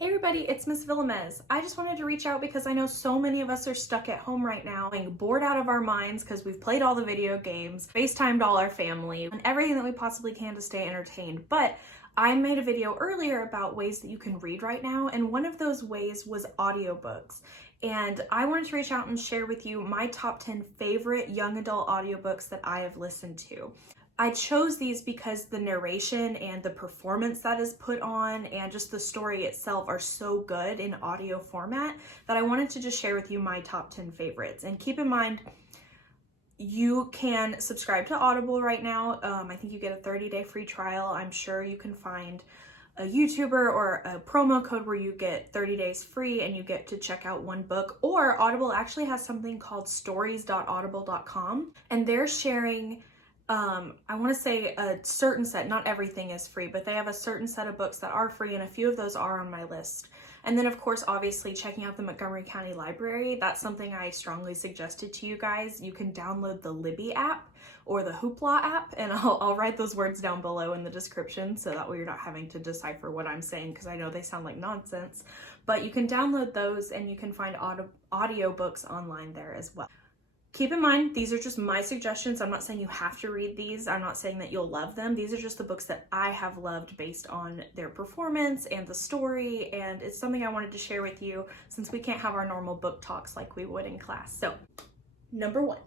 Hey everybody, it's Miss Villamez. I just wanted to reach out because I know so many of us are stuck at home right now, being bored out of our minds because we've played all the video games, FaceTimed all our family, and everything that we possibly can to stay entertained. But I made a video earlier about ways that you can read right now, and one of those ways was audiobooks. And I wanted to reach out and share with you my top 10 favorite young adult audiobooks that I have listened to. I chose these because the narration and the performance that is put on and just the story itself are so good in audio format that I wanted to just share with you my top 10 favorites. And keep in mind, you can subscribe to Audible right now. I think you get a 30-day free trial. I'm sure you can find a YouTuber or a promo code where you get 30 days free and you get to check out one book. Or Audible actually has something called stories.audible.com, and they're sharing I want to say a certain set, not everything is free, but they have a certain set of books that are free, and a few of those are on my list. And then of course, obviously checking out the Montgomery County Library, that's something I strongly suggested to you guys. You can download the Libby app or the Hoopla app, and I'll write those words down below in the description so that way you're not having to decipher what I'm saying because I know they sound like nonsense. But you can download those and you can find audiobooks online there as well. Keep in mind, these are just my suggestions. I'm not saying you have to read these. I'm not saying that you'll love them. These are just the books that I have loved based on their performance and the story, and it's something I wanted to share with you since we can't have our normal book talks like we would in class. So, number one.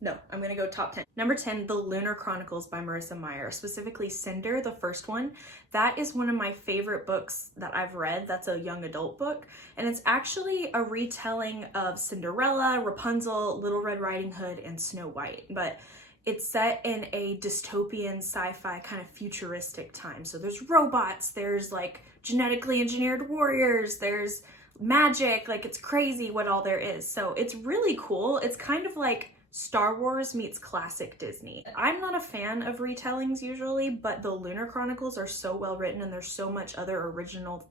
No, I'm gonna go top 10. Number 10, The Lunar Chronicles by Marissa Meyer, specifically Cinder, the first one. That is one of my favorite books that I've read. That's a young adult book, and it's actually a retelling of Cinderella, Rapunzel, Little Red Riding Hood, and Snow White, but it's set in a dystopian sci-fi kind of futuristic time. So there's robots, there's like genetically engineered warriors, there's magic, like it's crazy what all there is. So it's really cool. It's kind of like Star Wars meets classic Disney. I'm not a fan of retellings usually, but the Lunar Chronicles are so well written and there's so much other original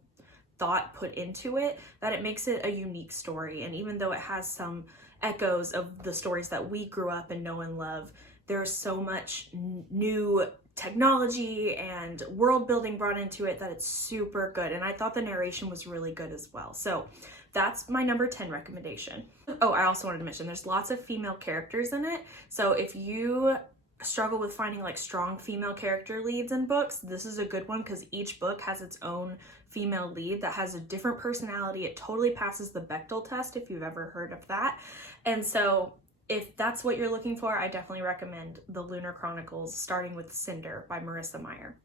thought put into it that it makes it a unique story. And even though it has some echoes of the stories that we grew up and know and love, there's so much new technology and world building brought into it that it's super good. And I thought the narration was really good as well. So that's my number 10 recommendation. Oh, I also wanted to mention there's lots of female characters in it. So if you struggle with finding like strong female character leads in books, this is a good one because each book has its own female lead that has a different personality. It totally passes the Bechdel test if you've ever heard of that. And so if that's what you're looking for, I definitely recommend The Lunar Chronicles, starting with Cinder by Marissa Meyer.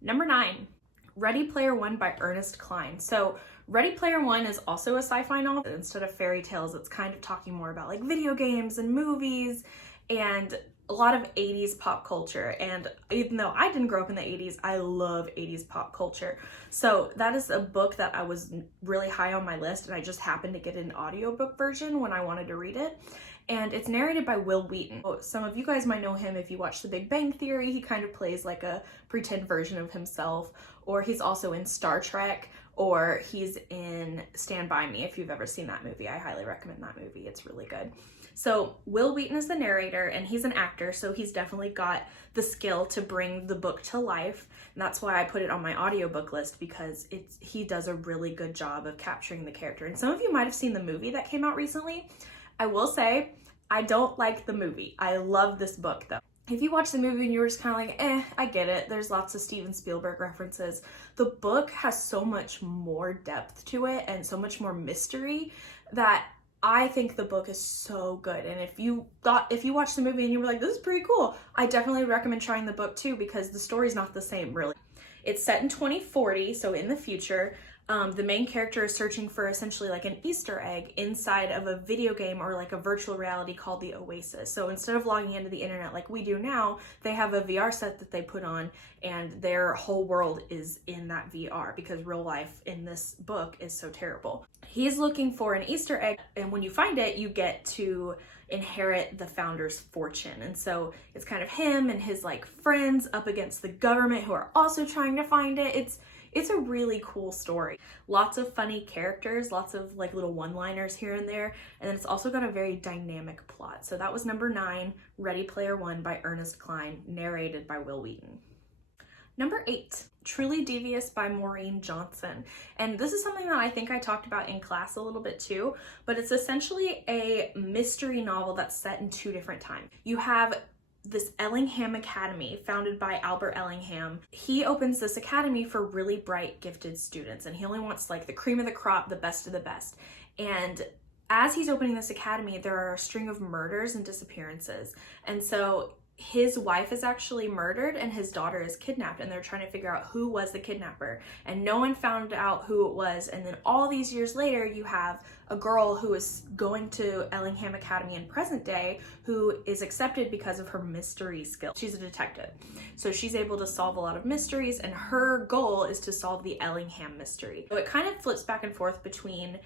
Number 9, Ready Player One by Ernest Cline. So Ready Player One is also a sci-fi novel. Instead of fairy tales, it's kind of talking more about like video games and movies and a lot of 80s pop culture. And even though I didn't grow up in the 80s, I love 80s pop culture. So that is a book that I was really high on my list, and I just happened to get an audiobook version when I wanted to read it. And it's narrated by Wil Wheaton. Some of you guys might know him if you watch The Big Bang Theory. He kind of plays like a pretend version of himself, or he's also in Star Trek, or he's in Stand By Me. If you've ever seen that movie, I highly recommend that movie. It's really good. So Wil Wheaton is the narrator, and he's an actor, so he's definitely got the skill to bring the book to life. And that's why I put it on my audiobook list, because he does a really good job of capturing the character. And some of you might have seen the movie that came out recently. I will say, I don't like the movie. I love this book though. If you watch the movie and you were just kind of like, I get it, there's lots of Steven Spielberg references, the book has so much more depth to it and so much more mystery that I think the book is so good. And if you watched the movie and you were like, this is pretty cool, I definitely recommend trying the book too, because the story's not the same really. It's set in 2040, so in the future. The main character is searching for essentially like an Easter egg inside of a video game or like a virtual reality called the Oasis. So instead of logging into the internet like we do now, they have a VR set that they put on, and their whole world is in that VR because real life in this book is so terrible. He's looking for an Easter egg, and when you find it, you get to inherit the founder's fortune. And so it's kind of him and his like friends up against the government who are also trying to find it. It's a really cool story. Lots of funny characters, lots of like little one-liners here and there, and then it's also got a very dynamic plot. So that was number 9, Ready Player One by Ernest Cline, narrated by Wil Wheaton. Number 8, Truly Devious by Maureen Johnson. And this is something that I think I talked about in class a little bit too, but it's essentially a mystery novel that's set in 2 different times. You have this Ellingham Academy founded by Albert Ellingham. He opens this academy for really bright, gifted students, and he only wants like the cream of the crop, the best of the best. And as he's opening this academy, there are a string of murders and disappearances. And so his wife is actually murdered and his daughter is kidnapped, and they're trying to figure out who was the kidnapper, and no one found out who it was. And then all these years later, you have a girl who is going to Ellingham Academy in present day who is accepted because of her mystery skill. She's a detective, so she's able to solve a lot of mysteries, and her goal is to solve the Ellingham mystery. So it kind of flips back and forth between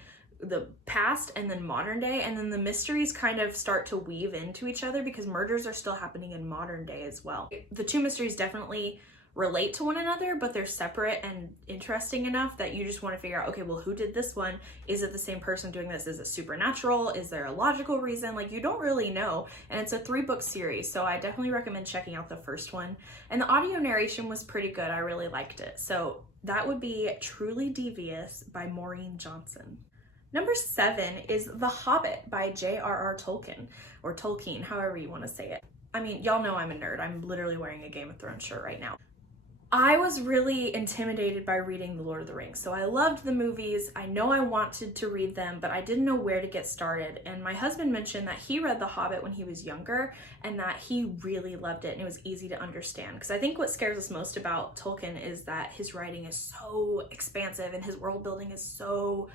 the past and then modern day, and then the mysteries kind of start to weave into each other because murders are still happening in modern day as well. The 2 mysteries definitely relate to one another, but they're separate and interesting enough that you just want to figure out, okay, well, who did this one? Is it the same person doing this? Is it supernatural? Is there a logical reason? Like, you don't really know. And it's a 3-book series, so I definitely recommend checking out the first one. And the audio narration was pretty good. I really liked it. So that would be Truly Devious by Maureen Johnson. Number 7 is The Hobbit by J.R.R. Tolkien, or Tolkien, however you want to say it. I mean, y'all know I'm a nerd. I'm literally wearing a Game of Thrones shirt right now. I was really intimidated by reading The Lord of the Rings. So I loved the movies. I know I wanted to read them, but I didn't know where to get started. And my husband mentioned that he read The Hobbit when he was younger and that he really loved it and it was easy to understand. Because I think what scares us most about Tolkien is that his writing is so expansive and his world building is so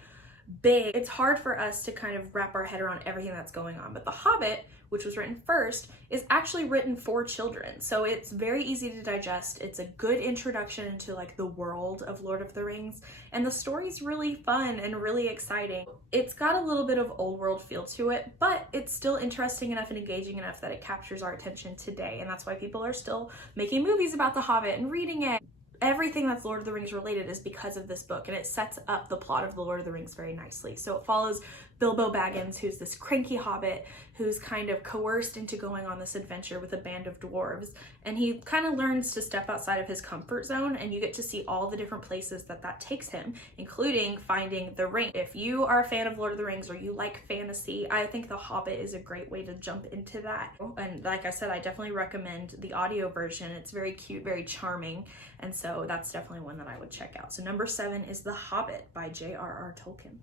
big. It's hard for us to kind of wrap our head around everything that's going on. But The Hobbit, which was written first, is actually written for children. So it's very easy to digest. It's a good introduction into like the world of Lord of the Rings. And the story's really fun and really exciting. It's got a little bit of old world feel to it, but it's still interesting enough and engaging enough that it captures our attention today. And that's why people are still making movies about The Hobbit and reading it. Everything that's Lord of the Rings related is because of this book, and it sets up the plot of the Lord of the Rings very nicely. So it follows Bilbo Baggins, who's this cranky hobbit who's kind of coerced into going on this adventure with a band of dwarves, and he kind of learns to step outside of his comfort zone, and you get to see all the different places that takes him, including finding the ring. If you are a fan of Lord of the Rings or you like fantasy, I think The Hobbit is a great way to jump into that. And like I said, I definitely recommend the audio version. It's very cute, very charming, and so that's definitely one that I would check out. So number 7 is The Hobbit by J.R.R. Tolkien.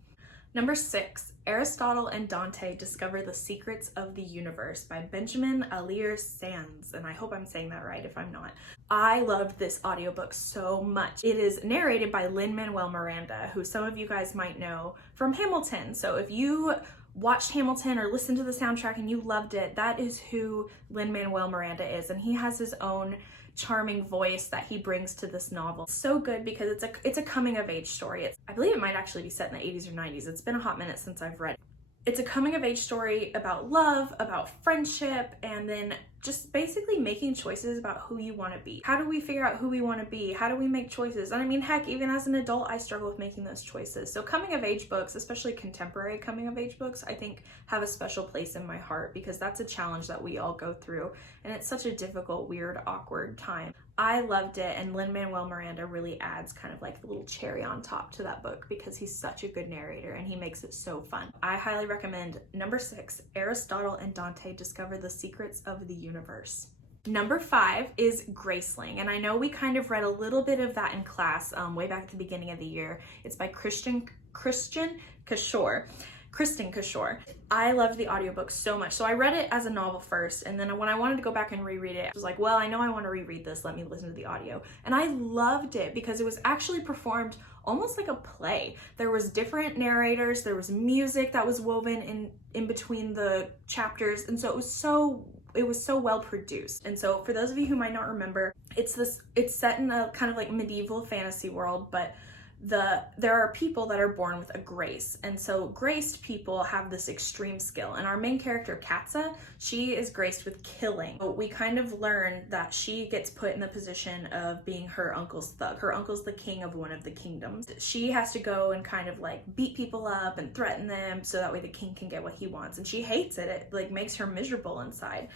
Number 6, Aristotle and Dante Discover the Secrets of the Universe by Benjamin Alir Sands. And I hope I'm saying that right if I'm not. I loved this audiobook so much. It is narrated by Lin-Manuel Miranda, who some of you guys might know from Hamilton. So if you watched Hamilton or listened to the soundtrack and you loved it, that is who Lin-Manuel Miranda is. And he has his own charming voice that he brings to this novel. It's so good because it's a coming of age story. I believe it might actually be set in the 80s or 90s. It's been a hot minute since I've read it. It's a coming of age story about love, about friendship, and then just basically making choices about who you want to be. How do we figure out who we want to be? How do we make choices? And I mean, heck, even as an adult, I struggle with making those choices. So coming of age books, especially contemporary coming of age books, I think have a special place in my heart because that's a challenge that we all go through. And it's such a difficult, weird, awkward time. I loved it, and Lin-Manuel Miranda really adds kind of like the little cherry on top to that book because he's such a good narrator and he makes it so fun. I highly recommend number 6, Aristotle and Dante Discover the Secrets of the Universe. Number 5 is Graceling, and I know we kind of read a little bit of that in class way back at the beginning of the year. It's by Kristen Cashore. I loved the audiobook so much. So I read it as a novel first, and then when I wanted to go back and reread it, I was like, well, I know I want to reread this. Let me listen to the audio. And I loved it because it was actually performed almost like a play. There was different narrators, there was music that was woven in between the chapters, and so it was so well produced. And so for those of you who might not remember, it's set in a kind of like medieval fantasy world, but there are people that are born with a grace, and so graced people have this extreme skill, and our main character Katza, she is graced with killing. So we kind of learn that she gets put in the position of being her uncle's thug. Her uncle's the king of one of the kingdoms. She has to go and kind of like beat people up and threaten them so that way the king can get what he wants, and she hates it. It like makes her miserable inside.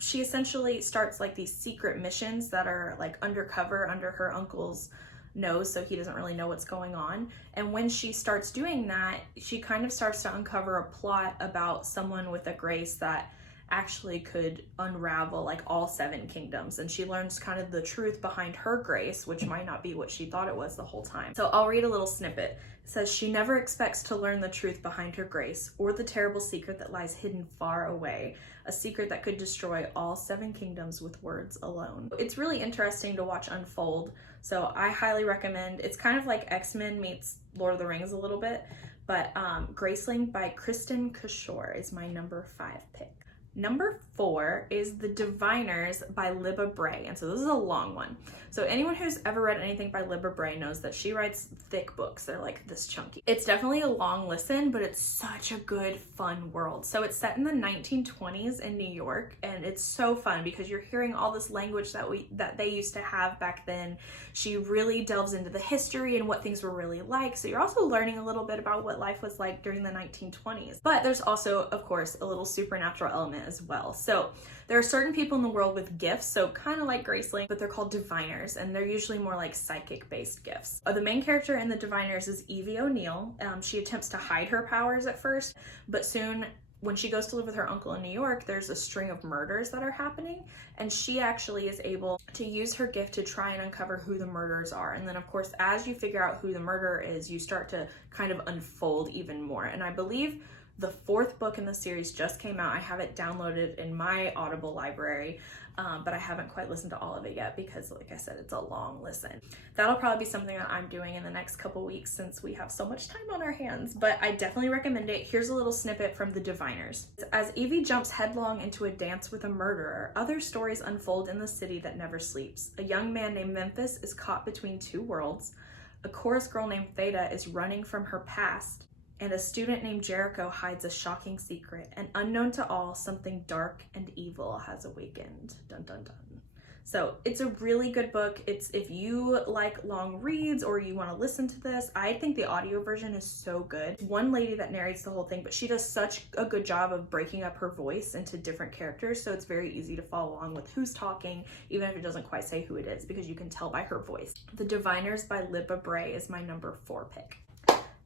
She essentially starts like these secret missions that are like undercover under her uncle's nose, so he doesn't really know what's going on. And when she starts doing that, she kind of starts to uncover a plot about someone with a grace that actually could unravel like all 7 kingdoms, and she learns kind of the truth behind her grace, which might not be what she thought it was the whole time. So I'll read a little snippet. It says, she never expects to learn the truth behind her grace, or the terrible secret that lies hidden far away, a secret that could destroy all 7 kingdoms with words alone. It's really interesting to watch unfold, so I highly recommend. It's kind of like X-Men meets Lord of the Rings a little bit, but Graceling by Kristen Kishore is my number 5 pick. Number 4 is The Diviners by Libby Bray, and so this is a long one. So anyone who's ever read anything by Libby Bray knows that she writes thick books. They're like this chunky. It's definitely a long listen, but it's such a good, fun world. So it's set in the 1920s in New York, and it's so fun because you're hearing all this language that they used to have back then. She really delves into the history and what things were really like. So you're also learning a little bit about what life was like during the 1920s. But there's also, of course, a little supernatural element as well. So there are certain people in the world with gifts, so kind of like Graceling, but they're called diviners, and they're usually more like psychic-based gifts. The main character in the diviners is Evie O'Neill. She attempts to hide her powers at first, but soon when she goes to live with her uncle in New York, there's a string of murders that are happening, and she actually is able to use her gift to try and uncover who the murderers are. And then of course, as you figure out who the murderer is, you start to kind of unfold even more. And I believe the 4th book in the series just came out. I have it downloaded in my Audible library, but I haven't quite listened to all of it yet because, like I said, it's a long listen. That'll probably be something that I'm doing in the next couple weeks since we have so much time on our hands, but I definitely recommend it. Here's a little snippet from The Diviners. As Evie jumps headlong into a dance with a murderer, other stories unfold in the city that never sleeps. A young man named Memphis is caught between 2 worlds. A chorus girl named Theta is running from her past, and a student named Jericho hides a shocking secret, and unknown to all, something dark and evil has awakened. Dun dun dun. So it's a really good book. It's, if you like long reads or you want to listen to this, I think the audio version is so good. One lady that narrates the whole thing, but she does such a good job of breaking up her voice into different characters, so it's very easy to follow along with who's talking, even if it doesn't quite say who it is, because you can tell by her voice. The Diviners by Libby Bray is my number 4 pick.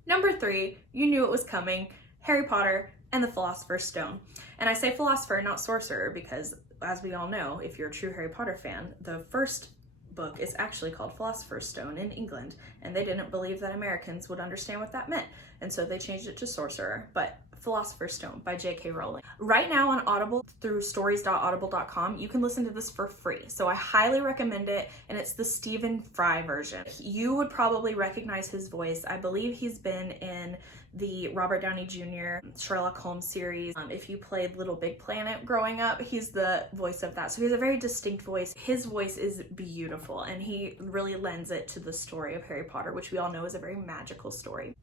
Number 3, you knew it was coming, Harry Potter and the Philosopher's Stone. And I say philosopher, not sorcerer, because as we all know, if you're a true Harry Potter fan, the first book is actually called Philosopher's Stone in England, and they didn't believe that Americans would understand what that meant, and so they changed it to sorcerer. But Philosopher's Stone by J.K. Rowling. Right now on Audible through stories.audible.com, you can listen to this for free. So I highly recommend it, and it's the Stephen Fry version. You would probably recognize his voice. I believe he's been in the Robert Downey Jr. Sherlock Holmes series. If you played Little Big Planet growing up, he's the voice of that. So he has a very distinct voice. His voice is beautiful, and he really lends it to the story of Harry Potter, which we all know is a very magical story.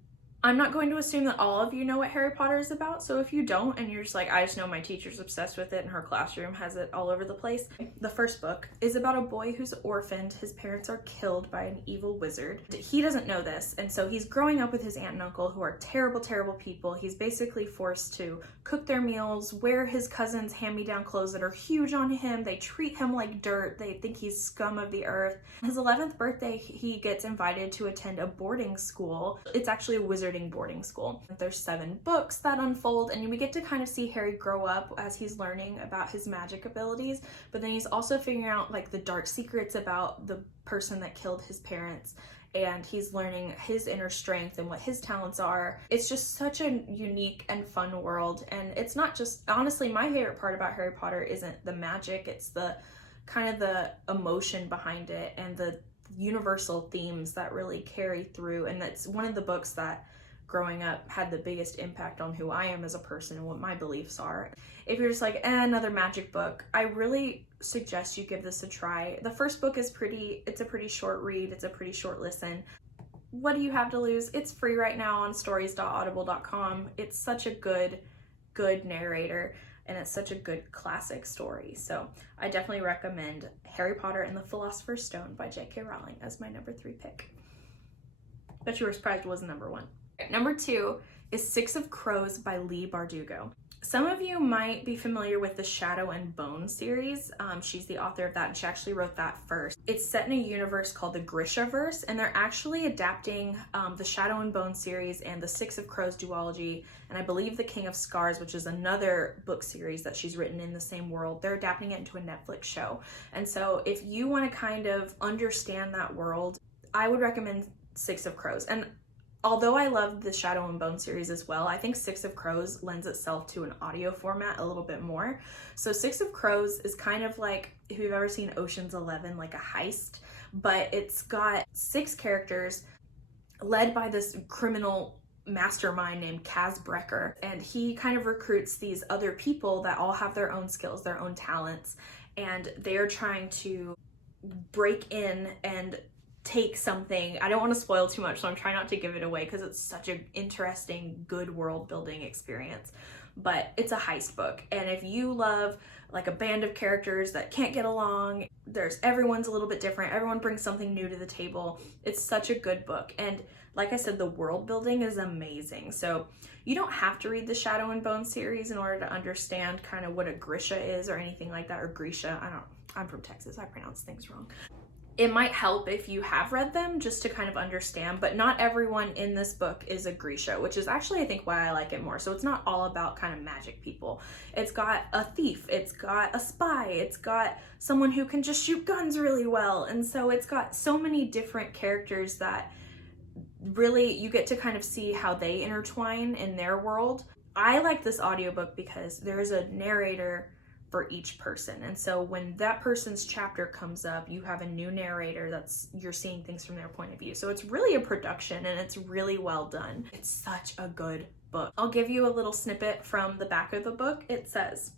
I'm not going to assume that all of you know what Harry Potter is about, so if you don't and you're just like, I just know my teacher's obsessed with it and her classroom has it all over the place. The first book is about a boy who's orphaned. His parents are killed by an evil wizard. He doesn't know this, and so he's growing up with his aunt and uncle, who are terrible, terrible people. He's basically forced to cook their meals, wear his cousin's hand-me-down clothes that are huge on him. They treat him like dirt. They think he's scum of the earth. His 11th birthday, he gets invited to attend a boarding school. It's actually a wizarding boarding school. There's 7 books that unfold, and we get to kind of see Harry grow up as he's learning about his magic abilities, but then he's also figuring out like the dark secrets about the person that killed his parents, and he's learning his inner strength and what his talents are. It's just such a unique and fun world, and it's not just, honestly, my favorite part about Harry Potter isn't the magic, it's the kind of the emotion behind it and the universal themes that really carry through. And that's one of the books that growing up had the biggest impact on who I am as a person and what my beliefs are. If you're just like, another magic book, I really suggest you give this a try. The first book is it's a pretty short read, it's a pretty short listen. What do you have to lose? It's free right now on stories.audible.com. It's such a good narrator, and it's such a good classic story. So I definitely recommend Harry Potter and the Philosopher's Stone by J.K. Rowling as my number 3 pick. Bet you were surprised it wasn't number 1. Number 2 is 6 of Crows by Leigh Bardugo. Some of you might be familiar with the Shadow and Bone series. She's the author of that, and she actually wrote that first. It's set in a universe called the Grishaverse, and they're actually adapting the Shadow and Bone series and the Six of Crows duology, and I believe the King of Scars, which is another book series that she's written in the same world. They're adapting it into a Netflix show. And so if you want to kind of understand that world, I would recommend Six of Crows. And although I love the Shadow and Bone series as well, I think Six of Crows lends itself to an audio format a little bit more. So Six of Crows is kind of like, if you've ever seen Ocean's 11, like a heist, but it's got 6 characters led by this criminal mastermind named Kaz Brecker, and he kind of recruits these other people that all have their own skills, their own talents, and they're trying to break in and take something. I don't want to spoil too much, so I'm trying not to give it away because it's such an interesting, good world building experience. But it's a heist book, and if you love like a band of characters that can't get along, everyone's a little bit different, everyone brings something new to the table, it's such a good book. And like I said, the world building is amazing. So you don't have to read the Shadow and Bone series in order to understand kind of what a Grisha is or anything like that, or Grisha. I'm from Texas, I pronounce things wrong. It might help if you have read them just to kind of understand, but not everyone in this book is a Grisha, which is actually, I think, why I like it more. So it's not all about kind of magic people. It's got a thief, it's got a spy, it's got someone who can just shoot guns really well. And so it's got so many different characters that really you get to kind of see how they intertwine in their world. I like this audiobook because there is a narrator for each person, and so when that person's chapter comes up, you have a new narrator you're seeing things from their point of view. So it's really a production, and it's really well done. It's such a good book. I'll give you a little snippet from the back of the book. It says,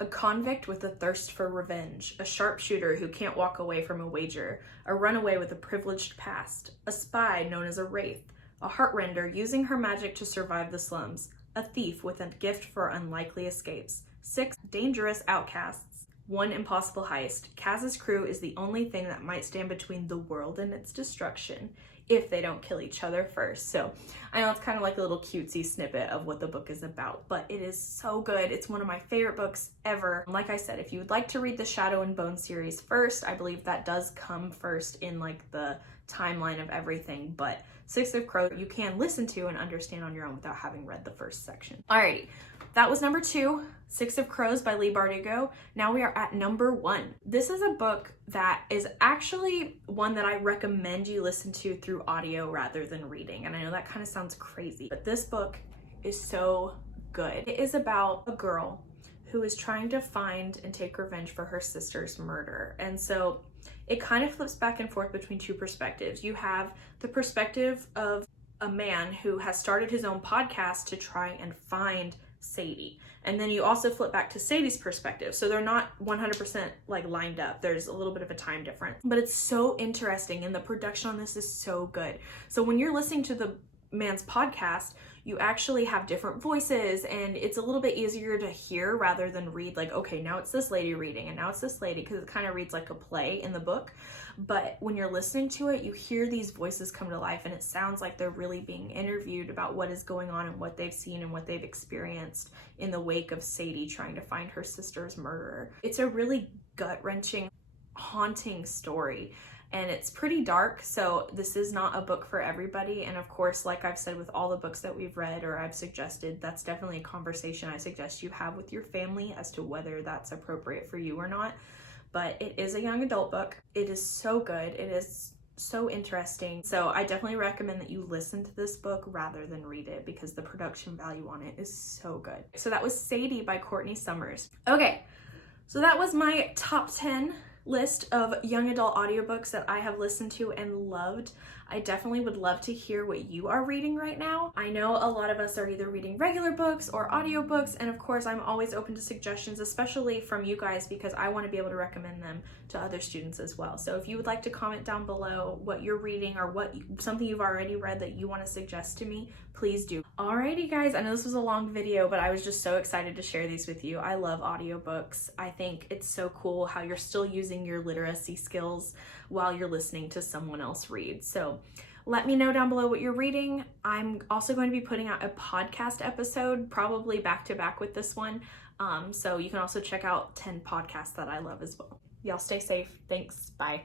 "A convict with a thirst for revenge, a sharpshooter who can't walk away from a wager, a runaway with a privileged past, a spy known as a wraith, a heartrender using her magic to survive the slums, a thief with a gift for unlikely escapes, 6 dangerous outcasts, 1 impossible heist. Kaz's crew is the only thing that might stand between the world and its destruction if they don't kill each other first." So I know it's kind of like a little cutesy snippet of what the book is about, but it is so good. It's one of my favorite books ever. Like I said, if you would like to read the Shadow and Bone series first, I believe that does come first in like the timeline of everything, but Six of Crows you can listen to and understand on your own without having read the first section. Alrighty, that was number 2, Six of Crows by Leigh Bardugo. Now we are at number 1. This is a book that is actually one that I recommend you listen to through audio rather than reading. And I know that kind of sounds crazy, but this book is so good. It is about a girl who is trying to find and take revenge for her sister's murder. And so it kind of flips back and forth between 2 perspectives. You have the perspective of a man who has started his own podcast to try and find Sadie. And then you also flip back to Sadie's perspective. So they're not 100% like lined up. There's a little bit of a time difference, but it's so interesting, and the production on this is so good. So when you're listening to the man's podcast, you actually have different voices, and it's a little bit easier to hear rather than read, like, okay, now it's this lady reading and now it's this lady, because it kind of reads like a play in the book. But when you're listening to it, you hear these voices come to life, and it sounds like they're really being interviewed about what is going on and what they've seen and what they've experienced in the wake of Sadie trying to find her sister's murderer. It's a really gut-wrenching, haunting story. And it's pretty dark, so this is not a book for everybody. And of course, like I've said with all the books that we've read or I've suggested, that's definitely a conversation I suggest you have with your family as to whether that's appropriate for you or not. But it is a young adult book. It is so good. It is so interesting. So I definitely recommend that you listen to this book rather than read it, because the production value on it is so good. So that was Sadie by Courtney Summers. Okay, so that was my top 10 list of young adult audiobooks that I have listened to and loved. I definitely would love to hear what you are reading right now. I know a lot of us are either reading regular books or audiobooks, and of course I'm always open to suggestions, especially from you guys, because I want to be able to recommend them to other students as well. So if you would like to comment down below what you're reading or something you've already read that you want to suggest to me, please do. Alrighty guys, I know this was a long video, but I was just so excited to share these with you. I love audiobooks. I think it's so cool how you're still using your literacy skills while you're listening to someone else read. So Let me know down below what you're reading. I'm also going to be putting out a podcast episode, probably back to back with this one. So you can also check out 10 podcasts that I love as well. Y'all stay safe. Thanks. Bye.